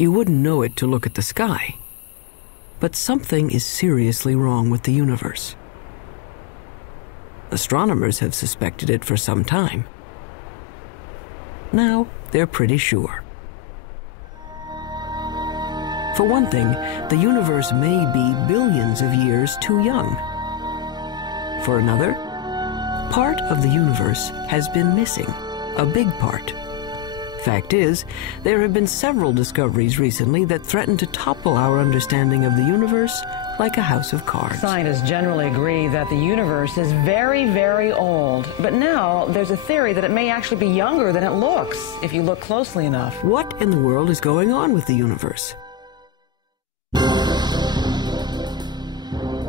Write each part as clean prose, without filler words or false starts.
You wouldn't know it to look at the sky. But something is seriously wrong with the universe. Astronomers have suspected it for some time. Now they're pretty sure. For one thing, the universe may be billions of years too young. For another, part of the universe has been missing, a big part. Fact is, there have been several discoveries recently that threaten to topple our understanding of the universe like a house of cards. Scientists generally agree that the universe is very, very old. But now there's a theory that it may actually be younger than it looks if you look closely enough. What in the world is going on with the universe?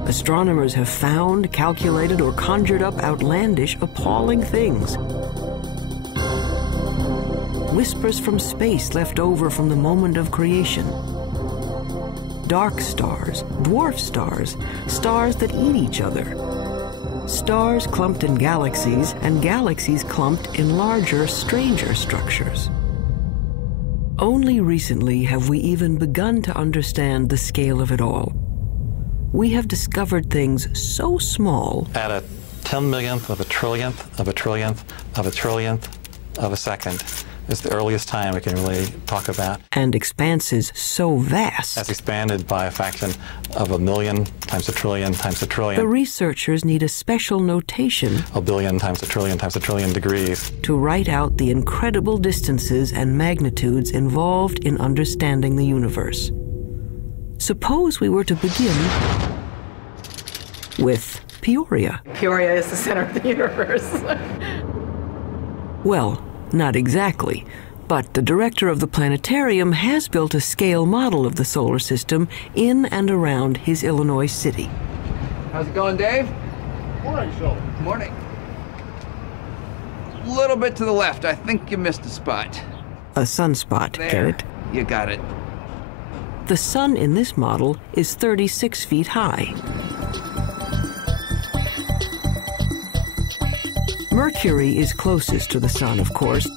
Astronomers have found, calculated, or conjured up outlandish, appalling things. Whispers from space left over from the moment of creation. Dark stars, dwarf stars, stars that eat each other. Stars clumped in galaxies, and galaxies clumped in larger, stranger structures. Only recently have we even begun to understand the scale of it all. We have discovered things so small. At a 10 millionth of a trillionth of a trillionth of a trillionth of a second is the earliest time we can really talk about. And expanses so vast. That's expanded by a fraction of a million times a trillion times a trillion. The researchers need a special notation. A billion times a trillion degrees. To write out the incredible distances and magnitudes involved in understanding the universe. Suppose we were to begin with Peoria. Peoria is the center of the universe. Well, not exactly, but the director of the planetarium has built a scale model of the solar system in and around his Illinois city. How's it going, Dave? Morning, Sheldon. Morning. A little bit to the left. I think you missed a spot. A sunspot, There. get it? You got it. The sun in this model is 36 feet high. Mercury is closest to the sun, of course,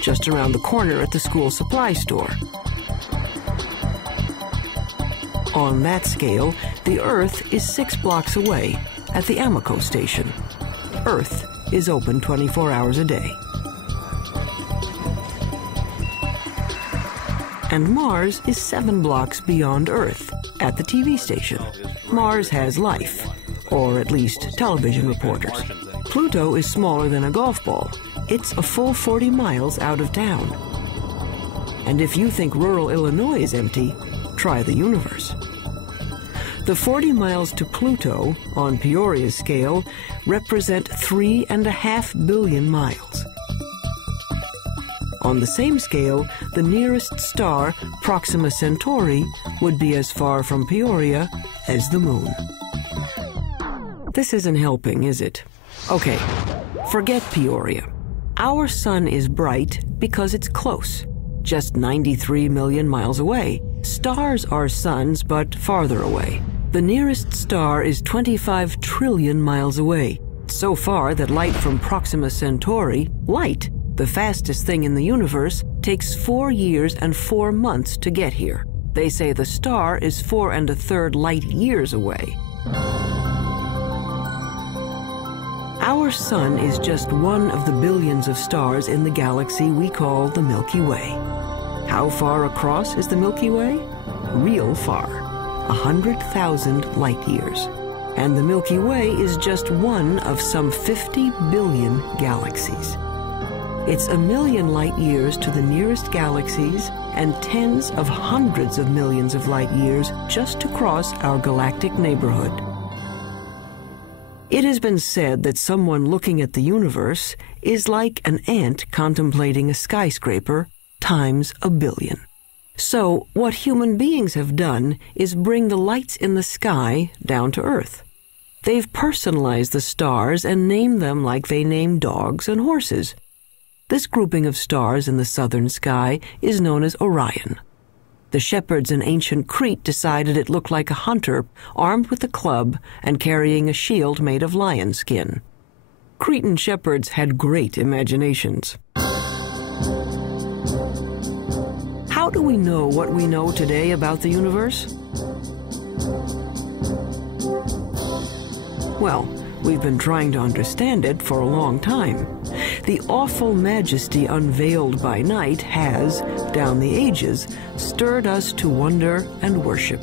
just around the corner at the school supply store. On that scale, the Earth is 6 blocks away at the Amoco station. Earth is open 24 hours a day. And Mars is 7 blocks beyond Earth at the TV station. Mars has life, or at least television reporters. Pluto is smaller than a golf ball. It's a full 40 miles out of town. And if you think rural Illinois is empty, try the universe. The 40 miles to Pluto, on Peoria's scale, represent 3.5 billion miles. On the same scale, the nearest star, Proxima Centauri, would be as far from Peoria as the moon. This isn't helping, is it? Okay, forget Peoria. Our sun is bright because it's close, just 93 million miles away. Stars are suns, but farther away. The nearest star is 25 trillion miles away, so far that light from Proxima Centauri, light, the fastest thing in the universe, takes 4 years and 4 months to get here. They say the star is 4 1/3 light years away. Our sun is just one of the billions of stars in the galaxy we call the Milky Way. How far across is the Milky Way? Real far, 100,000 light years. And the Milky Way is just one of some 50 billion galaxies. It's a million light years to the nearest galaxies and tens of hundreds of millions of light years just to cross our galactic neighborhood. It has been said that someone looking at the universe is like an ant contemplating a skyscraper times a billion. So what human beings have done is bring the lights in the sky down to Earth. They've personalized the stars and named them like they name dogs and horses. This grouping of stars in the southern sky is known as Orion. The shepherds in ancient Crete decided it looked like a hunter armed with a club and carrying a shield made of lion skin. Cretan shepherds had great imaginations. do we know what we know today about the universe? Well, we've been trying to understand it for a long time. The awful majesty unveiled by night has, down the ages, stirred us to wonder and worship.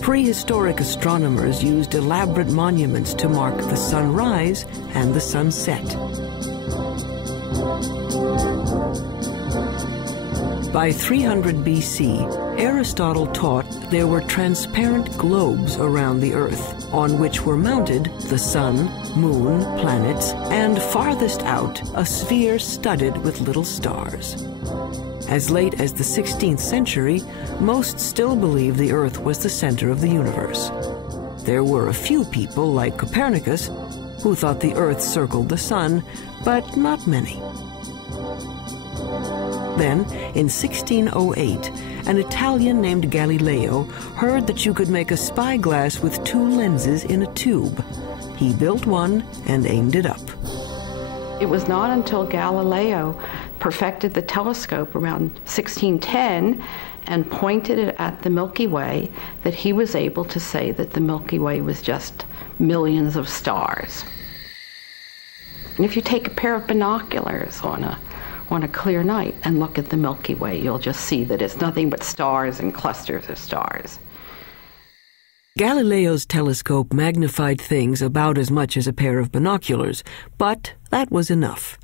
Prehistoric astronomers used elaborate monuments to mark the sunrise and the sunset. By 300 BC, Aristotle taught there were transparent globes around the Earth, on which were mounted the sun, moon, planets, and farthest out, a sphere studded with little stars. As late as the 16th century, most still believed the Earth was the center of the universe. There were a few people, like Copernicus, who thought the Earth circled the sun, but not many. Then, in 1608, an Italian named Galileo heard that you could make a spyglass with two lenses in a tube. He built one and aimed it up. It was not until Galileo perfected the telescope around 1610 and pointed it at the Milky Way that he was able to say that the Milky Way was just millions of stars. And if you take a pair of binoculars on a clear night and look at the Milky Way, you'll just see that it's nothing but stars and clusters of stars. Galileo's telescope magnified things about as much as a pair of binoculars, but that was enough.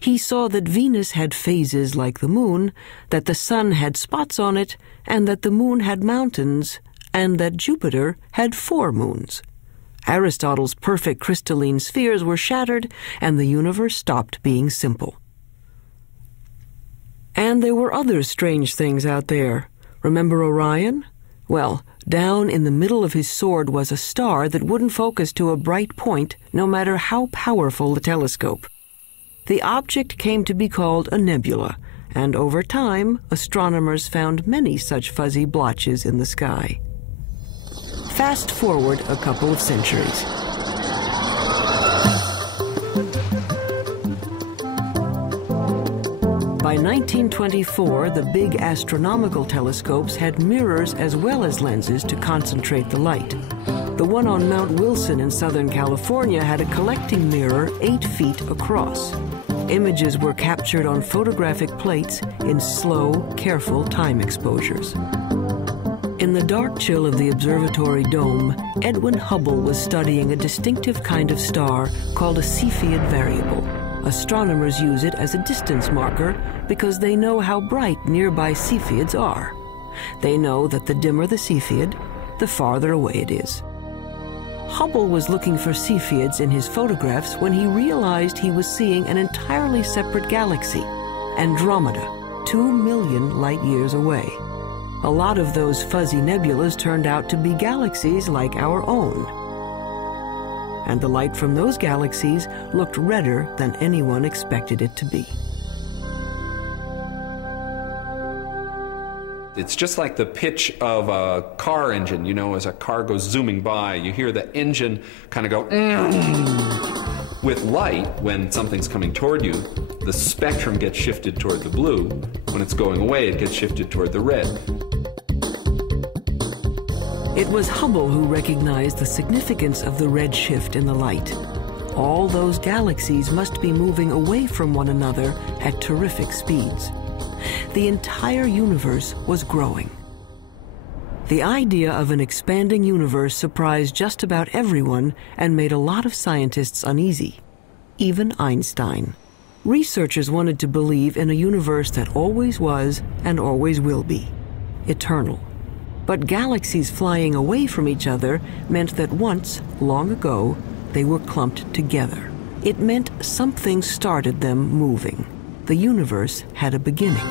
He saw that Venus had phases like the moon, that the sun had spots on it, and that the moon had mountains, and that Jupiter had 4 moons. Aristotle's perfect crystalline spheres were shattered, and the universe stopped being simple. And there were other strange things out there. Remember Orion? Well, down in the middle of his sword was a star that wouldn't focus to a bright point, no matter how powerful the telescope. The object came to be called a nebula, and over time, astronomers found many such fuzzy blotches in the sky. Fast forward a couple of centuries. By 1924, the big astronomical telescopes had mirrors as well as lenses to concentrate the light. The one on Mount Wilson in Southern California had a collecting mirror 8 feet across. Images were captured on photographic plates in slow, careful time exposures. In the dark chill of the observatory dome, Edwin Hubble was studying a distinctive kind of star called a Cepheid variable. Astronomers use it as a distance marker because they know how bright nearby Cepheids are. They know that the dimmer the Cepheid, the farther away it is. Hubble was looking for Cepheids in his photographs when he realized he was seeing an entirely separate galaxy, Andromeda, 2 million light-years away. A lot of those fuzzy nebulas turned out to be galaxies like our own. And the light from those galaxies looked redder than anyone expected it to be. It's just like the pitch of a car engine. You know, as a car goes zooming by, you hear the engine kind of go. With light, when something's coming toward you, the spectrum gets shifted toward the blue. When it's going away, it gets shifted toward the red. It was Hubble who recognized the significance of the red shift in the light. All those galaxies must be moving away from one another at terrific speeds. The entire universe was growing. The idea of an expanding universe surprised just about everyone and made a lot of scientists uneasy, even Einstein. Researchers wanted to believe in a universe that always was and always will be, eternal. But galaxies flying away from each other meant that once, long ago, they were clumped together. It meant something started them moving. The universe had a beginning.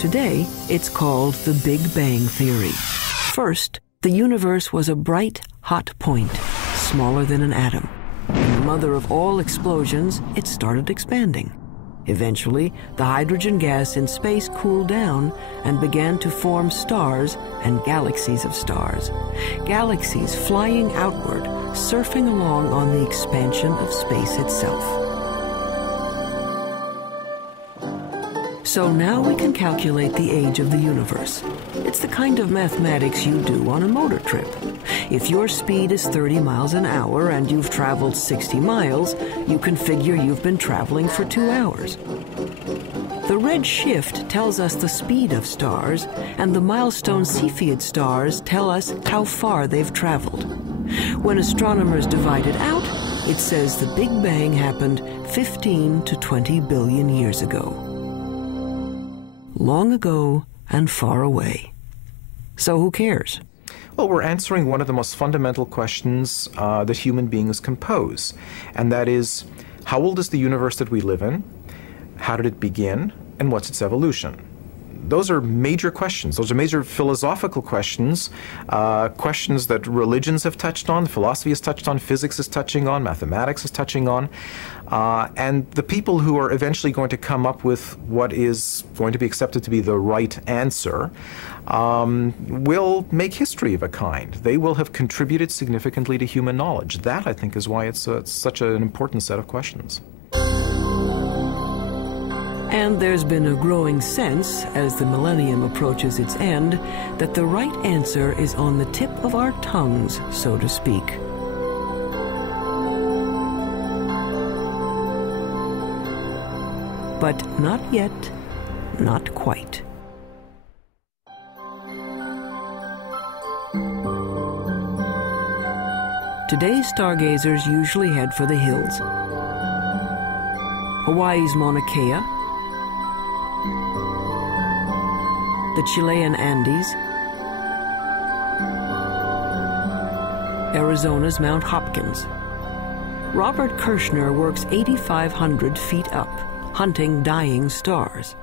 Today, it's called the Big Bang Theory. First, the universe was a bright, hot point, smaller than an atom. And the mother of all explosions, it started expanding. Eventually, the hydrogen gas in space cooled down and began to form stars and galaxies of stars. Galaxies flying outward, surfing along on the expansion of space itself. So now we can calculate the age of the universe. It's the kind of mathematics you do on a motor trip. If your speed is 30 miles an hour and you've traveled 60 miles, you can figure you've been traveling for 2 hours. The red shift tells us the speed of stars, and the milestone Cepheid stars tell us how far they've traveled. When astronomers divide it out, it says the Big Bang happened 15 to 20 billion years ago. Long ago and far away. So who cares? Well, we're answering one of the most fundamental questions that human beings can pose, and that is, how old is the universe that we live in? How did it begin? And what's its evolution? Those are major questions. Those are major philosophical questions, questions that religions have touched on, philosophy has touched on, physics is touching on, mathematics is touching on. And the people who are eventually going to come up with what is going to be accepted to be the right answer will make history of a kind. They will have contributed significantly to human knowledge. That, I think, is why it's such an important set of questions. And there's been a growing sense, as the millennium approaches its end, that the right answer is on the tip of our tongues, so to speak. But not yet, not quite. Today's stargazers usually head for the hills. Hawaii's Mauna Kea, the Chilean Andes, Arizona's Mount Hopkins. Robert Kirshner works 8,500 feet up, hunting dying stars.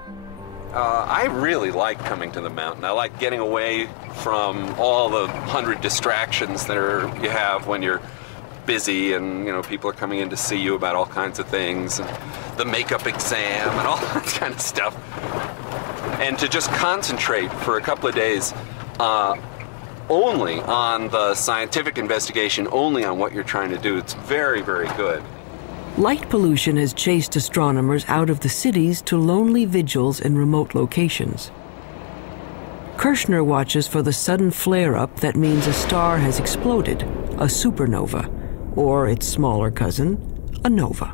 I really like coming to the mountain. I like getting away from all the 100 distractions that you have when you're busy, and people are coming in to see you about all kinds of things, and the makeup exam and all that kind of stuff. And to just concentrate for a couple of days only on the scientific investigation, only on what you're trying to do, it's very, very good. Light pollution has chased astronomers out of the cities to lonely vigils in remote locations. Kirshner watches for the sudden flare-up that means a star has exploded, a supernova, or its smaller cousin, a nova.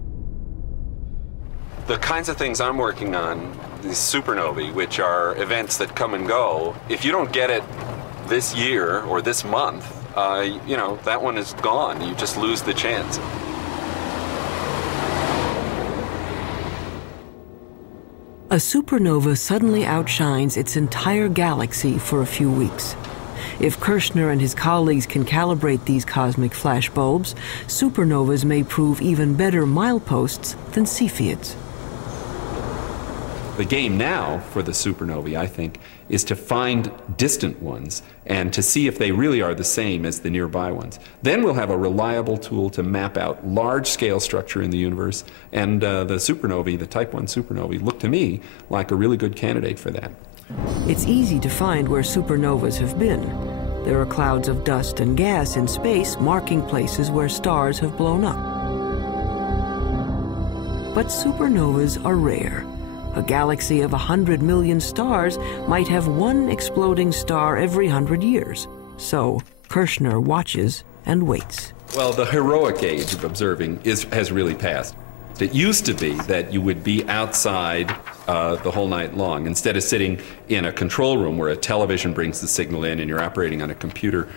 The kinds of things I'm working on, these supernovae, which are events that come and go, if you don't get it this year or this month, that one is gone. You just lose the chance. A supernova suddenly outshines its entire galaxy for a few weeks. If Kirshner and his colleagues can calibrate these cosmic flashbulbs, supernovas may prove even better mileposts than Cepheids. The game now for the supernovae, I think, is to find distant ones and to see if they really are the same as the nearby ones. Then we'll have a reliable tool to map out large-scale structure in the universe, and the supernovae, the Type 1 supernovae, look to me like a really good candidate for that. It's easy to find where supernovas have been. There are clouds of dust and gas in space marking places where stars have blown up. But supernovas are rare. A galaxy of 100 million stars might have one exploding star every 100 years. So Kirshner watches and waits. Well, the heroic age of observing has really passed. It used to be that you would be outside the whole night long, instead of sitting in a control room where a television brings the signal in and you're operating on a computer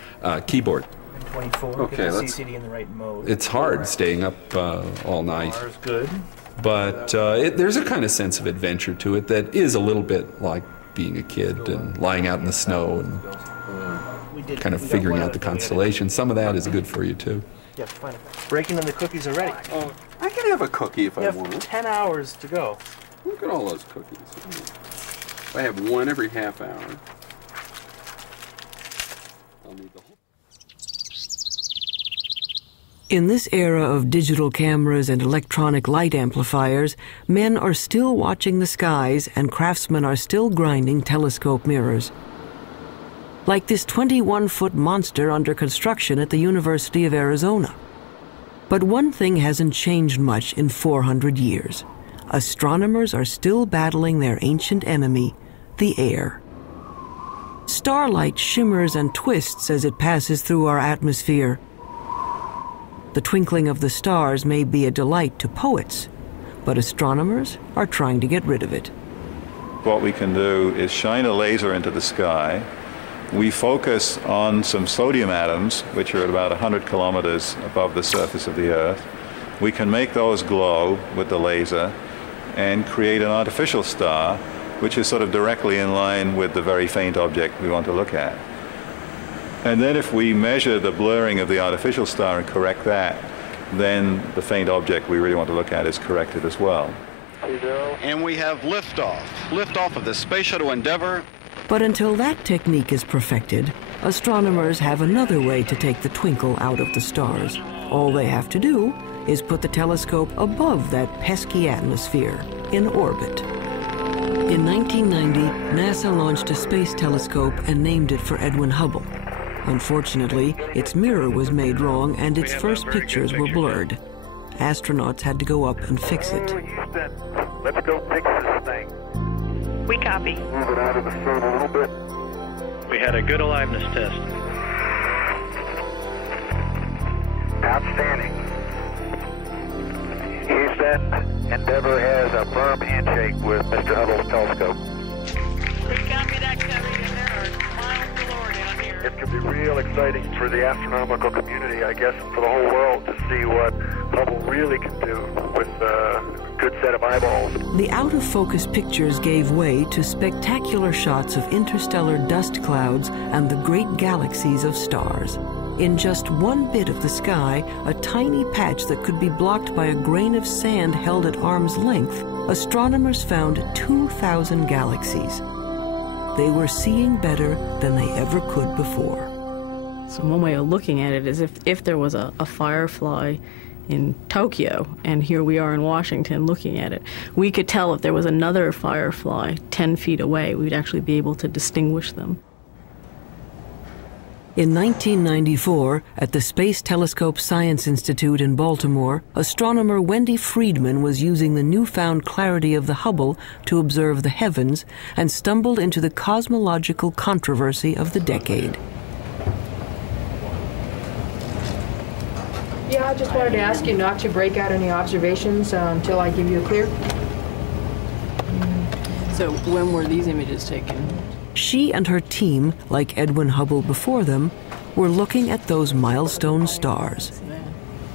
keyboard. 24, okay, get the CCD in the right mode. It's hard staying up all night. Is good. But there's a kind of sense of adventure to it that is a little bit like being a kid and lying out in the snow and kind of figuring out the constellations. Some of that is good for you, too. Yeah, fine. Breaking in the cookies already. Oh, I can have a cookie if I want. You have 10 hours to go. Look at all those cookies. I have one every half hour. I'll need the whole. In this era of digital cameras and electronic light amplifiers, men are still watching the skies and craftsmen are still grinding telescope mirrors. Like this 21-foot monster under construction at the University of Arizona. But one thing hasn't changed much in 400 years. astronomers are still battling their ancient enemy, the air. Starlight shimmers and twists as it passes through our atmosphere. The twinkling of the stars may be a delight to poets, but astronomers are trying to get rid of it. What we can do is shine a laser into the sky. We focus on some sodium atoms, which are at about 100 kilometers above the surface of the Earth. We can make those glow with the laser and create an artificial star, which is sort of directly in line with the very faint object we want to look at. And then if we measure the blurring of the artificial star and correct that, then the faint object we really want to look at is corrected as well. And we have liftoff of the Space Shuttle Endeavour. But until that technique is perfected, astronomers have another way to take the twinkle out of the stars. All they have to do is put the telescope above that pesky atmosphere, in orbit. In 1990, NASA launched a space telescope and named it for Edwin Hubble. Unfortunately, its mirror was made wrong and its first pictures were blurred. Astronauts had to go up and fix it. Let's go fix this thing. We copy. Move it out of the sun a little bit. We had a good aliveness test. Outstanding. Houston, Endeavour has a firm handshake with Mr. Hubble's telescope. We copy that, Cody, and there are miles galore down here. It could be real exciting for the astronomical community, I guess, and for the whole world to see what Hubble really can do with a good set of eyeballs. The out-of-focus pictures gave way to spectacular shots of interstellar dust clouds and the great galaxies of stars. In just one bit of the sky, a tiny patch that could be blocked by a grain of sand held at arm's length, astronomers found 2,000 galaxies. They were seeing better than they ever could before. So one way of looking at it is if there was a firefly in Tokyo, and here we are in Washington looking at it, we could tell if there was another firefly 10 feet away. We'd actually be able to distinguish them. In 1994, at the Space Telescope Science Institute in Baltimore, astronomer Wendy Friedman was using the newfound clarity of the Hubble to observe the heavens and stumbled into the cosmological controversy of the decade. Yeah, I just wanted to ask you not to break out any observations until I give you a clear. So when were these images taken? She and her team, like Edwin Hubble before them, were looking at those milestone stars.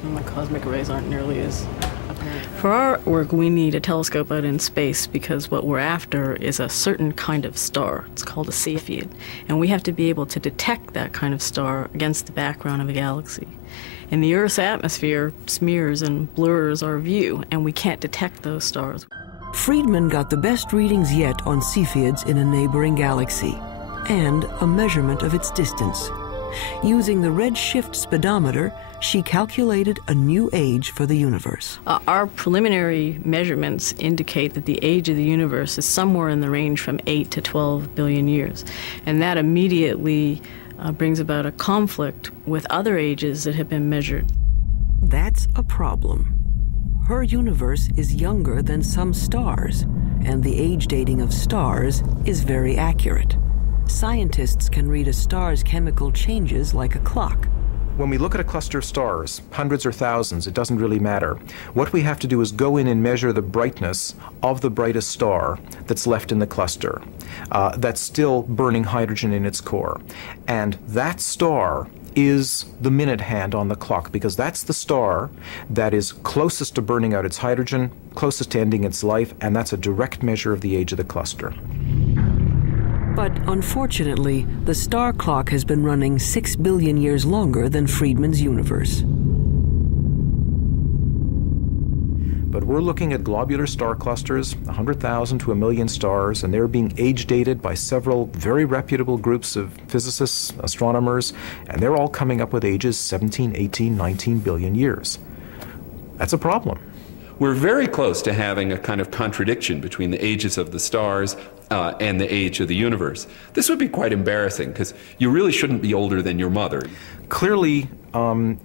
And the cosmic rays aren't nearly as apparent. For our work, we need a telescope out in space because what we're after is a certain kind of star. It's called a Cepheid. And we have to be able to detect that kind of star against the background of a galaxy. And the Earth's atmosphere smears and blurs our view, and we can't detect those stars. Friedman got the best readings yet on Cepheids in a neighboring galaxy, and a measurement of its distance. Using the redshift speedometer, she calculated a new age for the universe. Our preliminary measurements indicate that the age of the universe is somewhere in the range from 8 to 12 billion years. And that immediately brings about a conflict with other ages that have been measured. That's a problem. Her universe is younger than some stars, and the age dating of stars is very accurate. Scientists can read a star's chemical changes like a clock. When we look at a cluster of stars, hundreds or thousands, it doesn't really matter. What we have to do is go in and measure the brightness of the brightest star that's left in the cluster, that's still burning hydrogen in its core. And that star is the minute hand on the clock, because that's the star that is closest to burning out its hydrogen, closest to ending its life, and that's a direct measure of the age of the cluster. But unfortunately, the star clock has been running 6 billion years longer than Friedman's universe. But we're looking at globular star clusters, 100,000 to 1 million stars, and they're being age-dated by several very reputable groups of physicists, astronomers, and they're all coming up with ages 17, 18, 19 billion years. That's a problem. We're very close to having a kind of contradiction between the ages of the stars and the age of the universe. This would be quite embarrassing, because you really shouldn't be older than your mother. Clearly,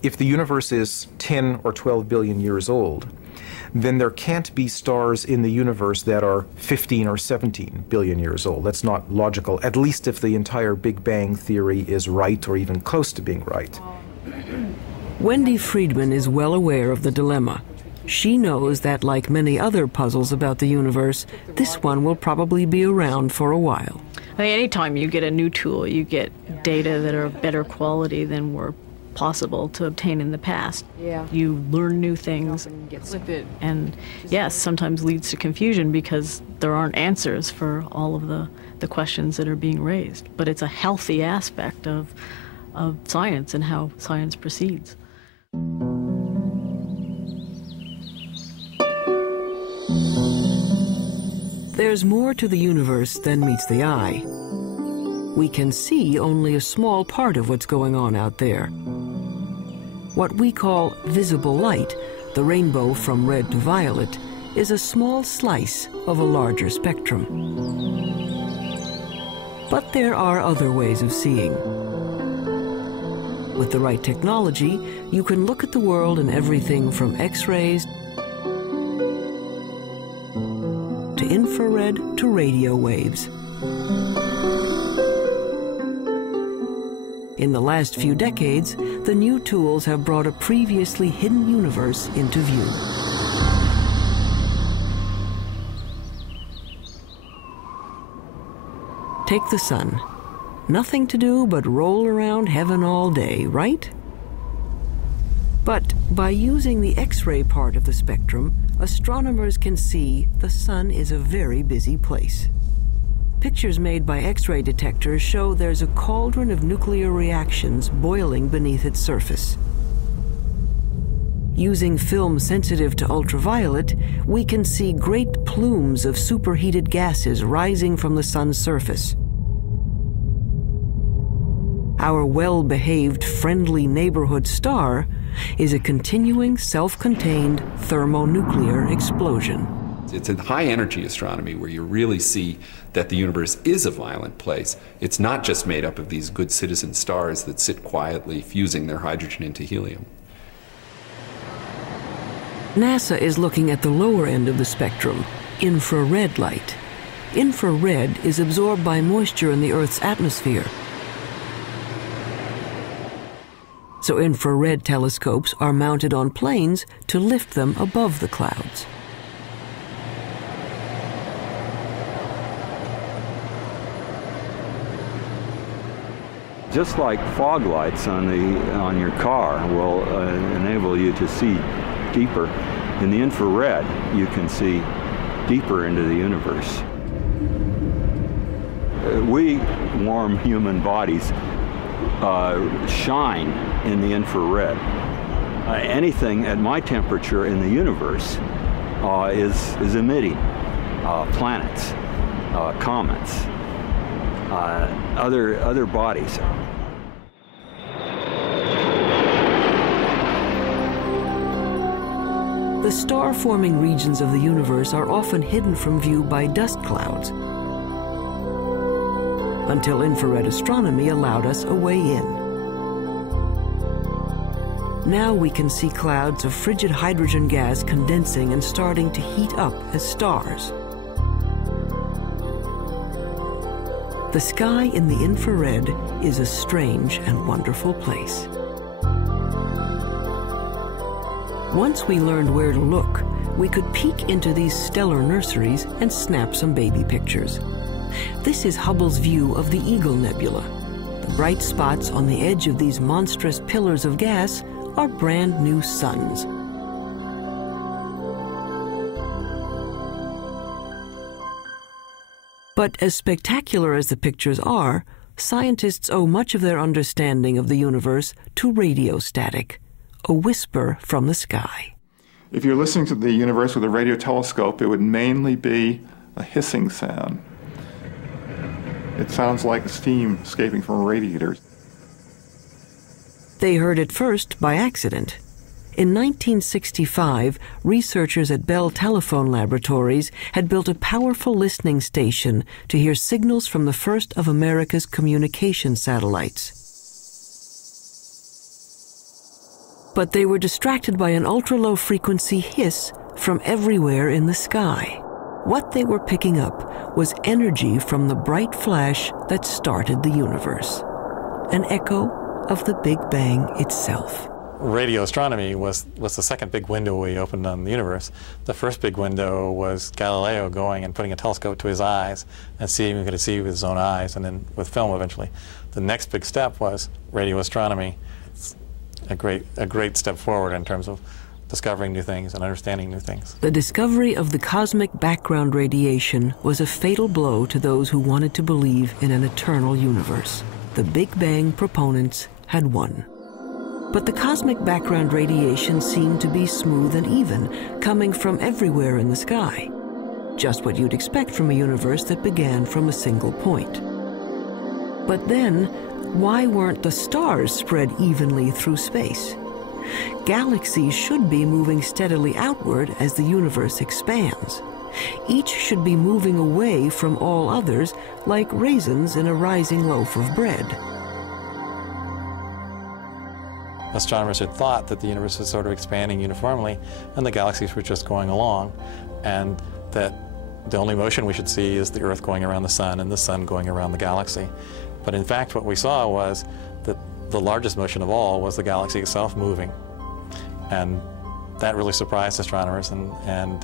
if the universe is 10 or 12 billion years old, then there can't be stars in the universe that are 15 or 17 billion years old. That's not logical, at least if the entire Big Bang theory is right or even close to being right. Wendy Friedman is well aware of the dilemma. She knows that, like many other puzzles about the universe, this one will probably be around for a while. I think anytime you get a new tool, you get data that are of better quality than were possible to obtain in the past. Yeah. You learn new things and yes, sometimes leads to confusion because there aren't answers for all of the questions that are being raised. But it's a healthy aspect of science and how science proceeds. There's more to the universe than meets the eye. We can see only a small part of what's going on out there. What we call visible light, the rainbow from red to violet, is a small slice of a larger spectrum. But there are other ways of seeing. With the right technology, you can look at the world in everything from X-rays to infrared to radio waves. In the last few decades, the new tools have brought a previously hidden universe into view. Take the sun. Nothing to do but roll around heaven all day, right? But by using the X-ray part of the spectrum, astronomers can see the sun is a very busy place. Pictures made by X-ray detectors show there's a cauldron of nuclear reactions boiling beneath its surface. Using film sensitive to ultraviolet, we can see great plumes of superheated gases rising from the sun's surface. Our well-behaved, friendly neighborhood star is a continuing, self-contained thermonuclear explosion. It's in high-energy astronomy where you really see that the universe is a violent place. It's not just made up of these good citizen stars that sit quietly fusing their hydrogen into helium. NASA is looking at the lower end of the spectrum, infrared light. Infrared is absorbed by moisture in the Earth's atmosphere. So infrared telescopes are mounted on planes to lift them above the clouds. Just like fog lights on your car will enable you to see deeper, in the infrared you can see deeper into the universe. We warm human bodies shine in the infrared. Anything at my temperature in the universe is emitting planets, comets, other bodies. The star-forming regions of the universe are often hidden from view by dust clouds, until infrared astronomy allowed us a way in. Now we can see clouds of frigid hydrogen gas condensing and starting to heat up as stars. The sky in the infrared is a strange and wonderful place. Once we learned where to look, we could peek into these stellar nurseries and snap some baby pictures. This is Hubble's view of the Eagle Nebula. The bright spots on the edge of these monstrous pillars of gas are brand new suns. But as spectacular as the pictures are, scientists owe much of their understanding of the universe to radio static, a whisper from the sky. If you're listening to the universe with a radio telescope, it would mainly be a hissing sound. It sounds like steam escaping from a radiator. They heard it first by accident. In 1965, researchers at Bell Telephone Laboratories had built a powerful listening station to hear signals from the first of America's communication satellites. But they were distracted by an ultra-low frequency hiss from everywhere in the sky. What they were picking up was energy from the bright flash that started the universe, an echo of the Big Bang itself. Radio astronomy was the second big window we opened on the universe. The first big window was Galileo going and putting a telescope to his eyes and seeing what he could see with his own eyes, and then with film eventually. The next big step was radio astronomy. It's a great step forward in terms of discovering new things and understanding new things. The discovery of the cosmic background radiation was a fatal blow to those who wanted to believe in an eternal universe. The Big Bang proponents had won. But the cosmic background radiation seemed to be smooth and even, coming from everywhere in the sky. Just what you'd expect from a universe that began from a single point. But then, why weren't the stars spread evenly through space? Galaxies should be moving steadily outward as the universe expands. Each should be moving away from all others like raisins in a rising loaf of bread. Astronomers had thought that the universe was sort of expanding uniformly and the galaxies were just going along, and that the only motion we should see is the Earth going around the sun and the sun going around the galaxy. But in fact what we saw was that the largest motion of all was the galaxy itself moving. And that really surprised astronomers, and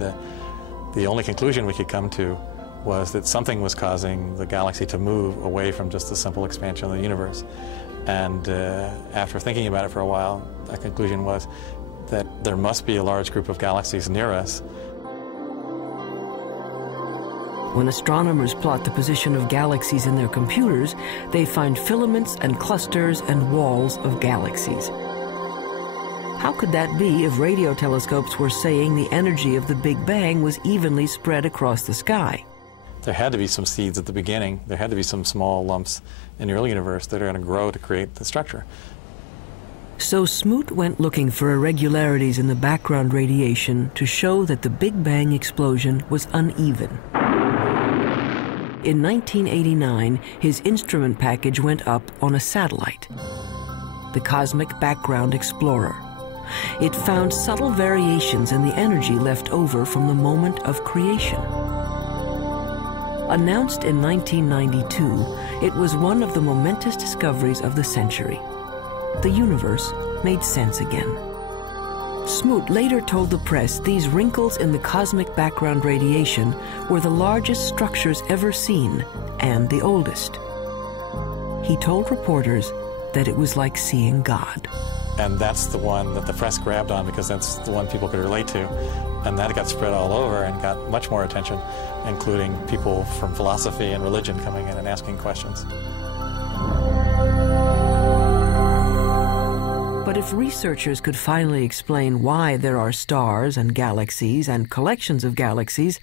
the only conclusion we could come to was that something was causing the galaxy to move away from just the simple expansion of the universe. And after thinking about it for a while, the conclusion was that there must be a large group of galaxies near us. When astronomers plot the position of galaxies in their computers, they find filaments and clusters and walls of galaxies. How could that be if radio telescopes were saying the energy of the Big Bang was evenly spread across the sky? There had to be some seeds at the beginning. There had to be some small lumps in the early universe that are going to grow to create the structure. So Smoot went looking for irregularities in the background radiation to show that the Big Bang explosion was uneven. In 1989, his instrument package went up on a satellite, the Cosmic Background Explorer. It found subtle variations in the energy left over from the moment of creation. Announced in 1992, it was one of the momentous discoveries of the century. The universe made sense again. Smoot later told the press these wrinkles in the cosmic background radiation were the largest structures ever seen and the oldest. He told reporters that it was like seeing God. And that's the one that the press grabbed on because that's the one people could relate to. And that got spread all over and got much more attention, including people from philosophy and religion coming in and asking questions. But if researchers could finally explain why there are stars and galaxies and collections of galaxies,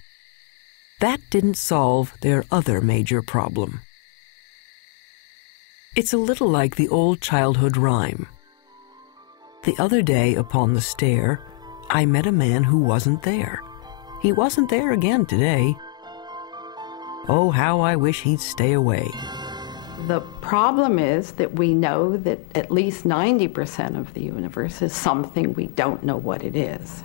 that didn't solve their other major problem. It's a little like the old childhood rhyme. The other day upon the stair, I met a man who wasn't there. He wasn't there again today. Oh, how I wish he'd stay away. The problem is that we know that at least 90% of the universe is something we don't know what it is.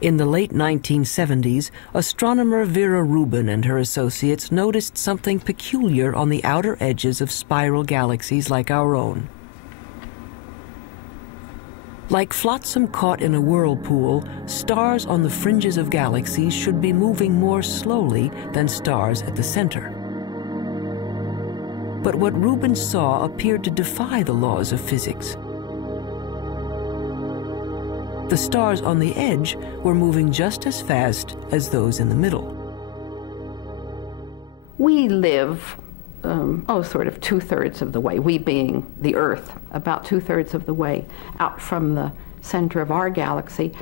In the late 1970s, astronomer Vera Rubin and her associates noticed something peculiar on the outer edges of spiral galaxies like our own. Like flotsam caught in a whirlpool, stars on the fringes of galaxies should be moving more slowly than stars at the center. But what Rubin saw appeared to defy the laws of physics. The stars on the edge were moving just as fast as those in the middle. We live, sort of 2/3 of the way, we being the Earth, about 2/3 of the way out from the center of our galaxy,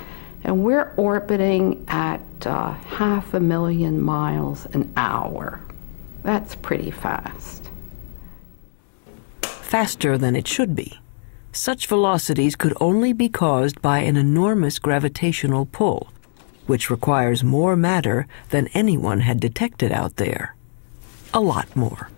and we're orbiting at 500,000 miles an hour. That's pretty fast. Faster than it should be. Such velocities could only be caused by an enormous gravitational pull, which requires more matter than anyone had detected out there. A lot more.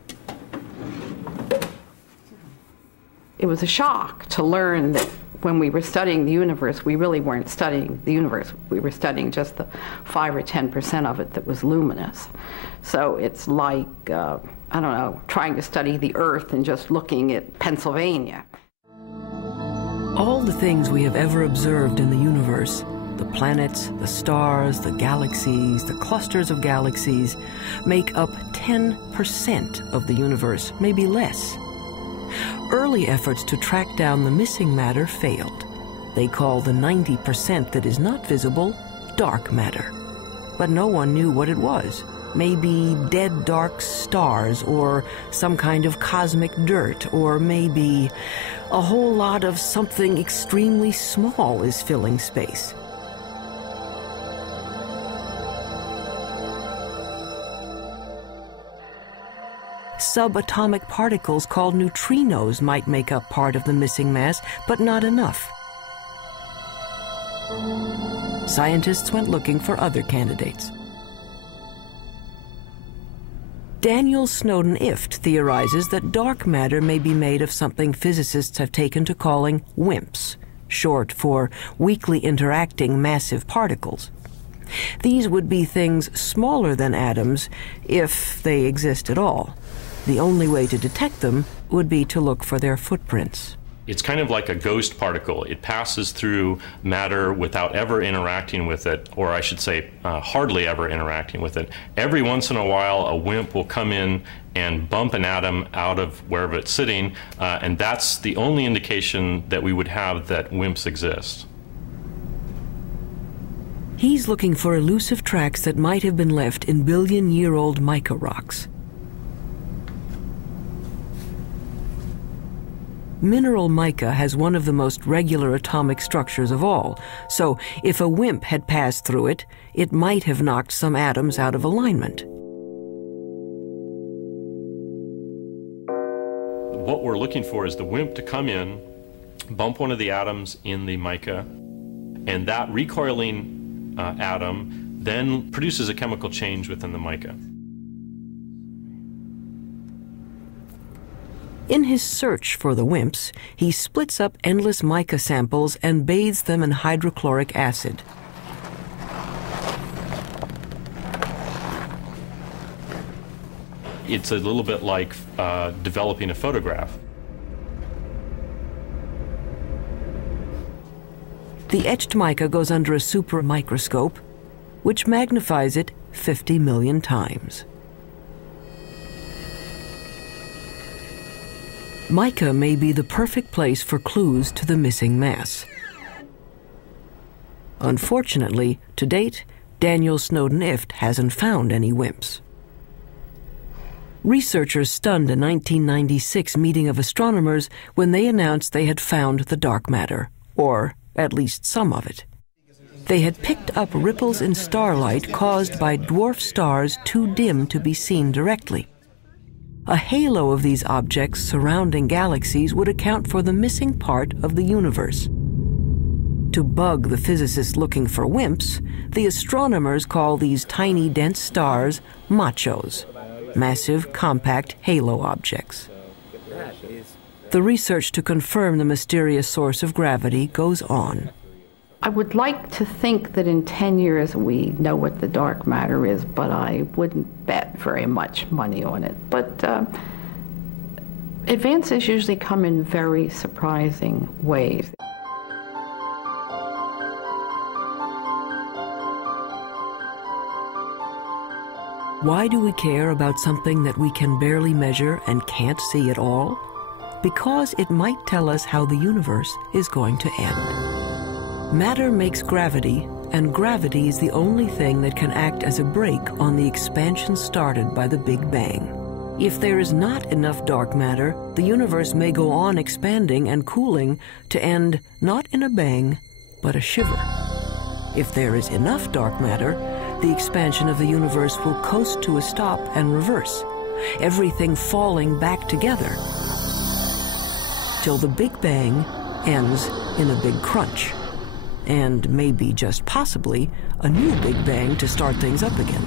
It was a shock to learn that when we were studying the universe, we really weren't studying the universe. We were studying just the 5 or 10% of it that was luminous. So it's like, I don't know, trying to study the Earth and just looking at Pennsylvania. All the things we have ever observed in the universe, the planets, the stars, the galaxies, the clusters of galaxies, make up 10% of the universe, maybe less. Early efforts to track down the missing matter failed. They call the 90% that is not visible dark matter. But no one knew what it was. Maybe dead dark stars, or some kind of cosmic dirt, or maybe a whole lot of something extremely small is filling space. Subatomic particles called neutrinos might make up part of the missing mass, but not enough. Scientists went looking for other candidates. Daniel Snowden Ift theorizes that dark matter may be made of something physicists have taken to calling WIMPs, short for weakly interacting massive particles. These would be things smaller than atoms if they exist at all. The only way to detect them would be to look for their footprints. It's kind of like a ghost particle. It passes through matter without ever interacting with it, or I should say hardly ever interacting with it. Every once in a while, a WIMP will come in and bump an atom out of wherever it's sitting, and that's the only indication that we would have that WIMPs exist. He's looking for elusive tracks that might have been left in billion-year-old mica rocks. Mineral mica has one of the most regular atomic structures of all, so if a WIMP had passed through it, it might have knocked some atoms out of alignment. What we're looking for is the WIMP to come in, bump one of the atoms in the mica, and that recoiling atom then produces a chemical change within the mica. In his search for the WIMPs, he splits up endless mica samples and bathes them in hydrochloric acid. It's a little bit like developing a photograph. The etched mica goes under a super microscope, which magnifies it 50 million times. Mica may be the perfect place for clues to the missing mass. Unfortunately, to date, Daniel Snowden Ift hasn't found any WIMPs. Researchers stunned a 1996 meeting of astronomers when they announced they had found the dark matter, or at least some of it. They had picked up ripples in starlight caused by dwarf stars too dim to be seen directly. A halo of these objects surrounding galaxies would account for the missing part of the universe. To bug the physicists looking for WIMPs, the astronomers call these tiny dense stars machos, massive compact halo objects. The research to confirm the mysterious source of gravity goes on. I would like to think that in 10 years we know what the dark matter is, but I wouldn't bet very much money on it. But advances usually come in very surprising ways. Why do we care about something that we can barely measure and can't see at all? Because it might tell us how the universe is going to end. Matter makes gravity, and gravity is the only thing that can act as a brake on the expansion started by the Big Bang. If there is not enough dark matter, the universe may go on expanding and cooling to end not in a bang, but a shiver. If there is enough dark matter, the expansion of the universe will coast to a stop and reverse, everything falling back together, till the Big Bang ends in a big crunch. And maybe, just possibly, a new Big Bang to start things up again.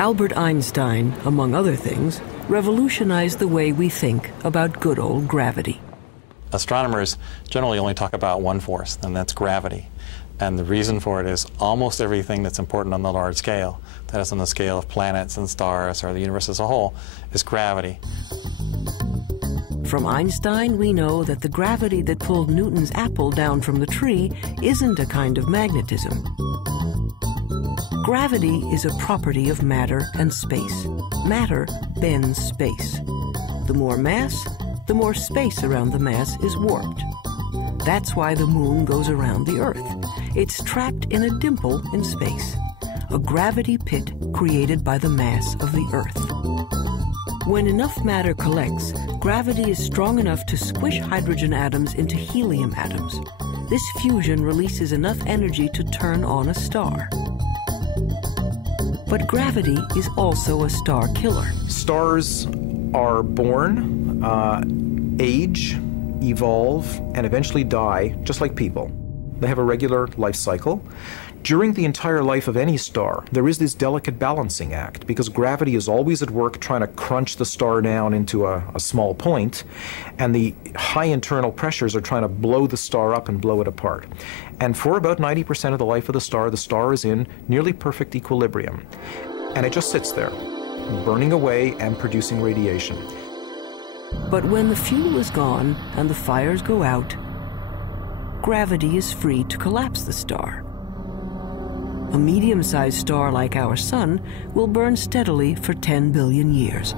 Albert Einstein, among other things, revolutionized the way we think about good old gravity. Astronomers generally only talk about one force, and that's gravity. And the reason for it is almost everything that's important on the large scale, that is on the scale of planets and stars or the universe as a whole, is gravity. From Einstein, we know that the gravity that pulled Newton's apple down from the tree isn't a kind of magnetism. Gravity is a property of matter and space. Matter bends space. The more mass, the more space around the mass is warped. That's why the moon goes around the Earth. It's trapped in a dimple in space, a gravity pit created by the mass of the Earth. When enough matter collects, gravity is strong enough to squish hydrogen atoms into helium atoms. This fusion releases enough energy to turn on a star. But gravity is also a star killer. Stars are born, age, evolve, and eventually die, just like people. They have a regular life cycle. During the entire life of any star, there is this delicate balancing act, because gravity is always at work trying to crunch the star down into a small point, and the high internal pressures are trying to blow the star up and blow it apart. And for about 90% of the life of the star is in nearly perfect equilibrium. And it just sits there, burning away and producing radiation. But when the fuel is gone and the fires go out, gravity is free to collapse the star. A medium-sized star like our Sun will burn steadily for 10 billion years.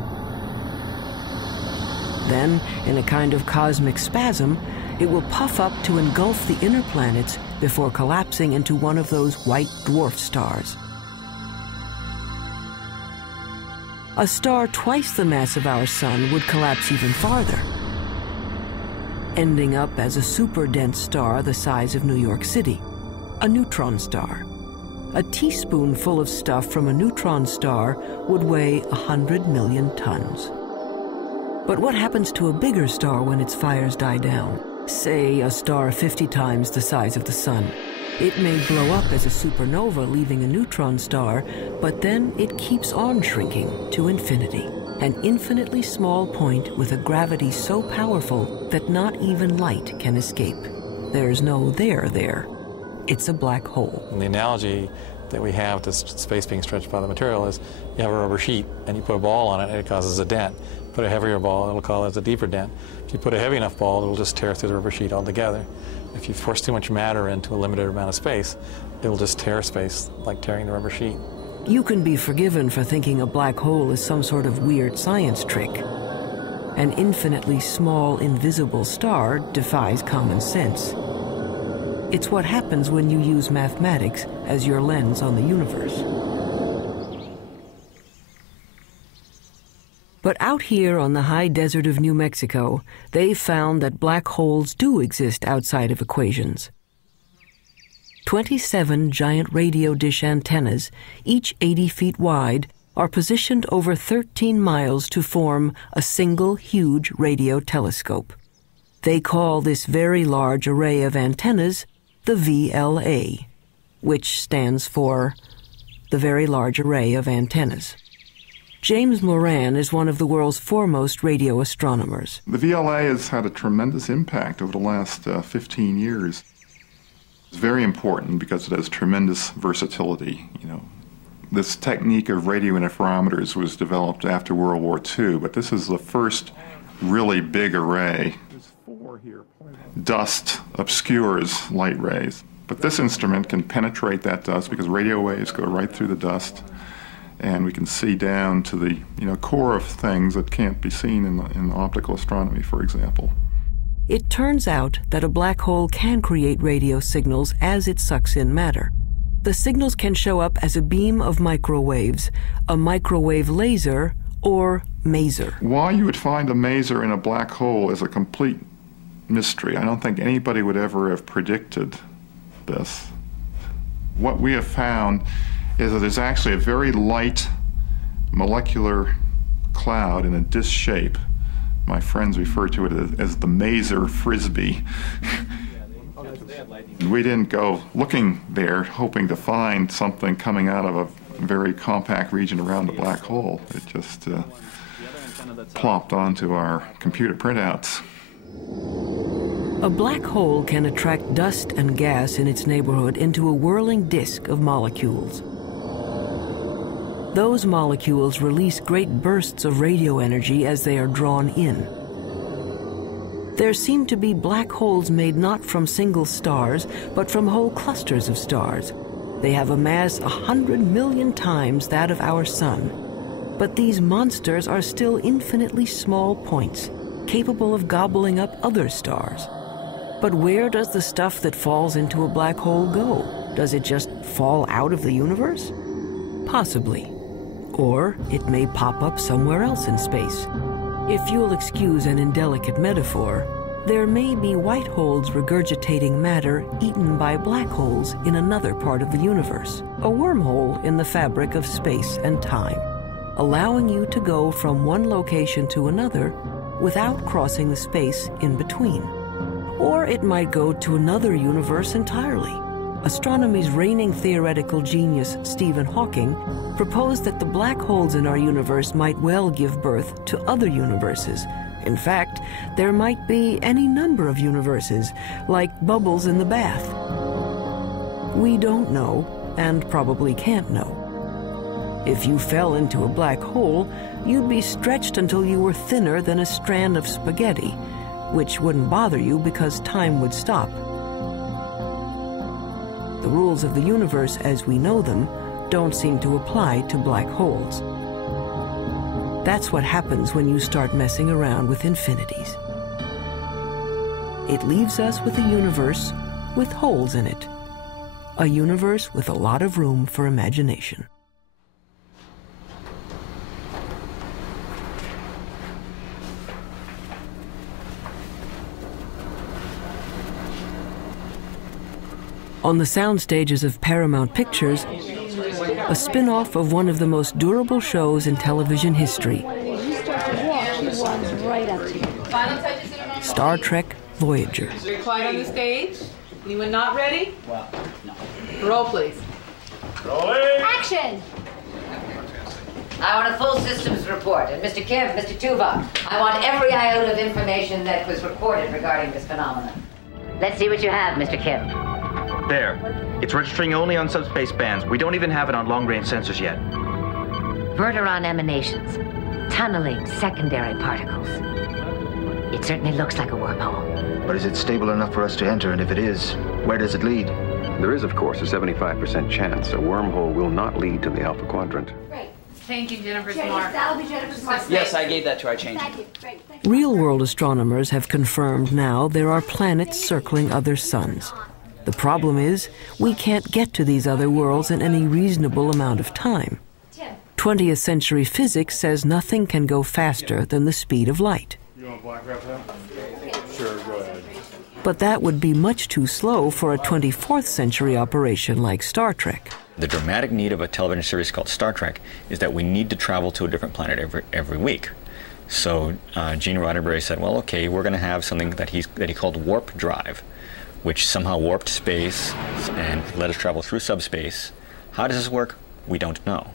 Then, in a kind of cosmic spasm, it will puff up to engulf the inner planets before collapsing into one of those white dwarf stars. A star twice the mass of our Sun would collapse even farther, ending up as a super-dense star the size of New York City, a neutron star. A teaspoonful of stuff from a neutron star would weigh 100 million tons. But what happens to a bigger star when its fires die down? Say a star 50 times the size of the Sun. It may blow up as a supernova, leaving a neutron star, but then it keeps on shrinking to infinity. An infinitely small point with a gravity so powerful that not even light can escape. There's no there there. It's a black hole. And the analogy that we have to space being stretched by the material is you have a rubber sheet and you put a ball on it and it causes a dent. Put a heavier ball, it'll cause a deeper dent. If you put a heavy enough ball, it'll just tear through the rubber sheet altogether. If you force too much matter into a limited amount of space, it'll just tear space like tearing the rubber sheet. You can be forgiven for thinking a black hole is some sort of weird science trick. An infinitely small, invisible star defies common sense. It's what happens when you use mathematics as your lens on the universe. But out here on the high desert of New Mexico, they've found that black holes do exist outside of equations. 27 giant radio dish antennas, each 80 feet wide, are positioned over 13 miles to form a single huge radio telescope. They call this very large array of antennas the VLA, which stands for the Very Large Array of Antennas. James Moran is one of the world's foremost radio astronomers. The VLA has had a tremendous impact over the last 15 years. It's very important because it has tremendous versatility. This technique of radio interferometers was developed after World War II, but this is the first really big array. Dust obscures light rays, but this instrument can penetrate that dust because radio waves go right through the dust, and we can see down to the core of things that can't be seen in optical astronomy, for example. It turns out that a black hole can create radio signals as it sucks in matter. The signals can show up as a beam of microwaves, a microwave laser, or maser. Why you would find a maser in a black hole is a complete mystery. I don't think anybody would ever have predicted this. What we have found is that there's actually a very light molecular cloud in a disc shape. My friends refer to it as the maser frisbee. We didn't go looking there hoping to find something coming out of a very compact region around the black hole. It just plopped onto our computer printouts. A black hole can attract dust and gas in its neighborhood into a whirling disk of molecules. Those molecules release great bursts of radio energy as they are drawn in. There seem to be black holes made not from single stars, but from whole clusters of stars. They have a mass 100 million times that of our sun. But these monsters are still infinitely small points, capable of gobbling up other stars. But where does the stuff that falls into a black hole go? Does it just fall out of the universe? Possibly. Or it may pop up somewhere else in space. If you'll excuse an indelicate metaphor, there may be white holes regurgitating matter eaten by black holes in another part of the universe, a wormhole in the fabric of space and time, allowing you to go from one location to another without crossing the space in between. Or it might go to another universe entirely. Astronomy's reigning theoretical genius, Stephen Hawking, proposed that the black holes in our universe might well give birth to other universes. In fact, there might be any number of universes, like bubbles in the bath. We don't know, and probably can't know. If you fell into a black hole, you'd be stretched until you were thinner than a strand of spaghetti, which wouldn't bother you because time would stop. The rules of the universe as we know them don't seem to apply to black holes. That's what happens when you start messing around with infinities. It leaves us with a universe with holes in it. A universe with a lot of room for imagination. On the sound stages of Paramount Pictures, a spin-off of one of the most durable shows in television history, Star Trek Voyager. Quiet on the stage. Anyone not ready? Roll, please. Action! I want a full systems report. And Mr. Kim, Mr. Tuvok, I want every iota of information that was recorded regarding this phenomenon. Let's see what you have, Mr. Kim. There. It's registering only on subspace bands. We don't even have it on long-range sensors yet. Verteron emanations. Tunneling secondary particles. It certainly looks like a wormhole. But is it stable enough for us to enter? And if it is, where does it lead? There is, of course, a 75% chance a wormhole will not lead to the Alpha Quadrant. Great. Thank you, Jennifer's Sure, mark. that'll be Jennifer's mark. Yes, I gave that to her. I changed it. Great. Real-world astronomers have confirmed now there are planets circling other suns. The problem is, we can't get to these other worlds in any reasonable amount of time. 20th century physics says nothing can go faster than the speed of light. You want black wrap that? Sure, go ahead. But that would be much too slow for a 24th century operation like Star Trek. The dramatic need of a television series called Star Trek is that we need to travel to a different planet every week. So Gene Roddenberry said, well, okay, we're going to have something that he called warp drive, which somehow warped space and let us travel through subspace. How does this work? We don't know.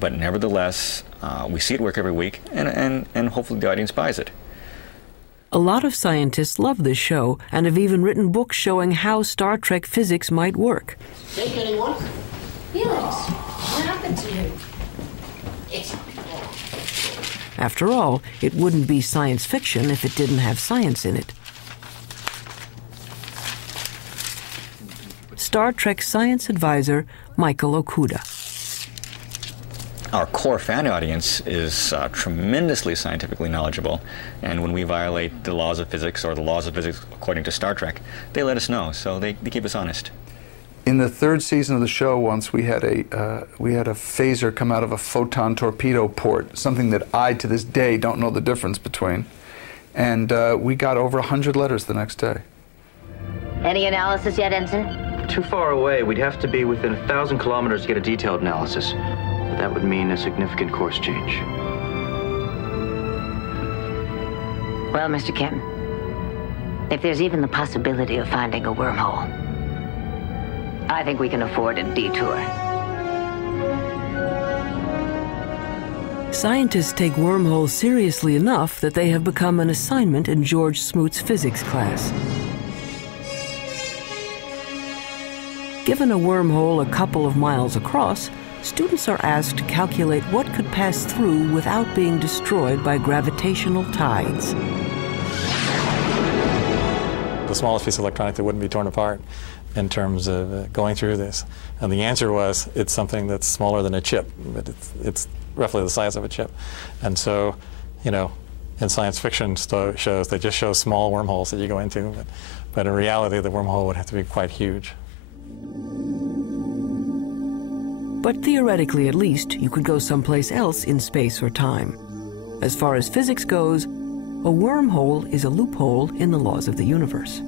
But nevertheless, we see it work every week, and hopefully the audience buys it. A lot of scientists love this show and have even written books showing how Star Trek physics might work. Shake anyone? Felix, what happened to you? It's... After all, it wouldn't be science fiction if it didn't have science in it. Star Trek science advisor Michael Okuda. Our core fan audience is tremendously scientifically knowledgeable, and when we violate the laws of physics or the laws of physics according to Star Trek, they let us know, so they keep us honest. In the third season of the show, once we had a phaser come out of a photon torpedo port, something that I, to this day, don't know the difference between, and we got over 100 letters the next day. Any analysis yet, Ensign? Too far away. We'd have to be within 1,000 kilometers to get a detailed analysis. But that would mean a significant course change. Well, Mr. Kim, if there's even the possibility of finding a wormhole, I think we can afford a detour. Scientists take wormholes seriously enough that they have become an assignment in George Smoot's physics class. Given a wormhole a couple of miles across, students are asked to calculate what could pass through without being destroyed by gravitational tides. The smallest piece of electronic that wouldn't be torn apart in terms of going through this. And the answer was, it's something that's smaller than a chip, but it's roughly the size of a chip. And so, you know, in science fiction shows, they just show small wormholes that you go into, but in reality, the wormhole would have to be quite huge. But theoretically, at least, you could go someplace else in space or time. As far as physics goes, a wormhole is a loophole in the laws of the universe.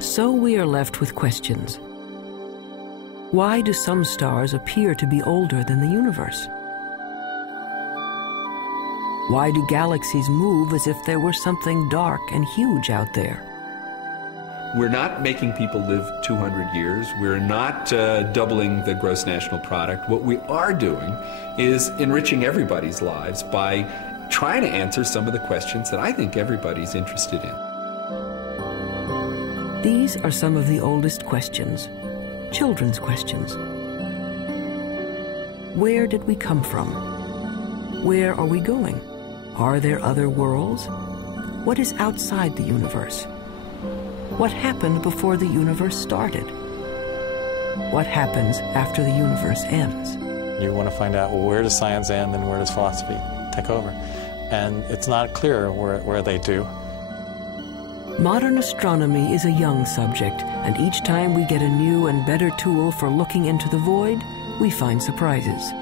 So we are left with questions. Why do some stars appear to be older than the universe? Why do galaxies move as if there were something dark and huge out there? We're not making people live 200 years. We're not doubling the gross national product. What we are doing is enriching everybody's lives by trying to answer some of the questions that I think everybody's interested in. These are some of the oldest questions, children's questions. Where did we come from? Where are we going? Are there other worlds? What is outside the universe? What happened before the universe started? What happens after the universe ends? You want to find out, well, where does science end and where does philosophy take over? And it's not clear where they do. Modern astronomy is a young subject, and each time we get a new and better tool for looking into the void, we find surprises.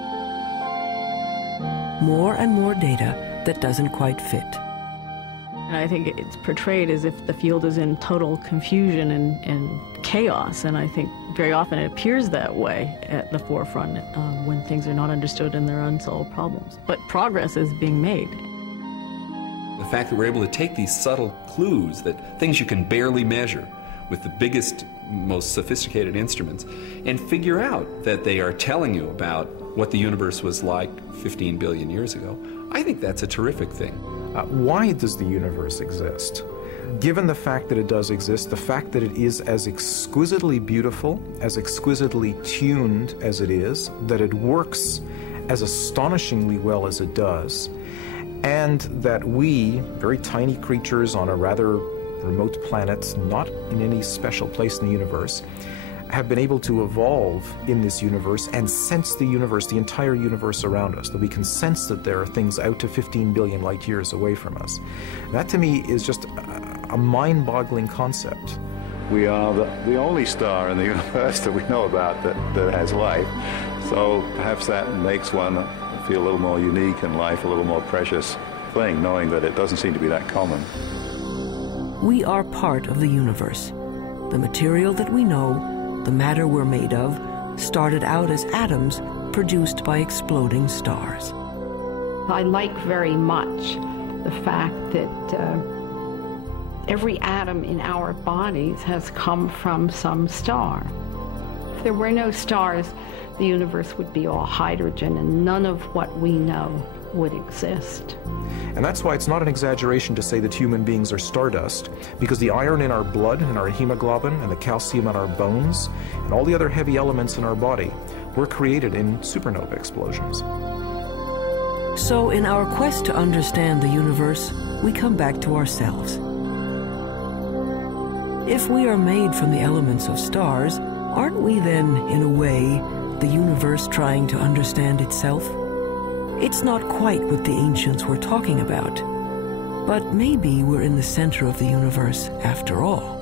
More and more data that doesn't quite fit. And I think it's portrayed as if the field is in total confusion and chaos, and I think very often it appears that way at the forefront when things are not understood and there are unsolved problems. But progress is being made. The fact that we're able to take these subtle clues, that things you can barely measure with the biggest, most sophisticated instruments, and figure out that they are telling you about what the universe was like 15 billion years ago, I think that's a terrific thing. Why does the universe exist? Given the fact that it does exist, the fact that it is as exquisitely beautiful, as exquisitely tuned as it is, that it works as astonishingly well as it does, and that we, very tiny creatures on a rather remote planet, not in any special place in the universe, have been able to evolve in this universe and sense the universe, the entire universe around us, that we can sense that there are things out to 15 billion light years away from us. That to me is just a mind-boggling concept. We are the only star in the universe that we know about that has life, so perhaps that makes one feel a little more unique and life a little more precious thing, knowing that it doesn't seem to be that common. We are part of the universe. The material that we know, the matter we're made of, started out as atoms produced by exploding stars. I like very much the fact that every atom in our bodies has come from some star. If there were no stars, the universe would be all hydrogen and none of what we know would exist. And that's why it's not an exaggeration to say that human beings are stardust, because the iron in our blood and our hemoglobin and the calcium in our bones and all the other heavy elements in our body were created in supernova explosions. So in our quest to understand the universe, we come back to ourselves. If we are made from the elements of stars, aren't we then, in a way, the universe trying to understand itself? It's not quite what the ancients were talking about, but maybe we're in the center of the universe after all.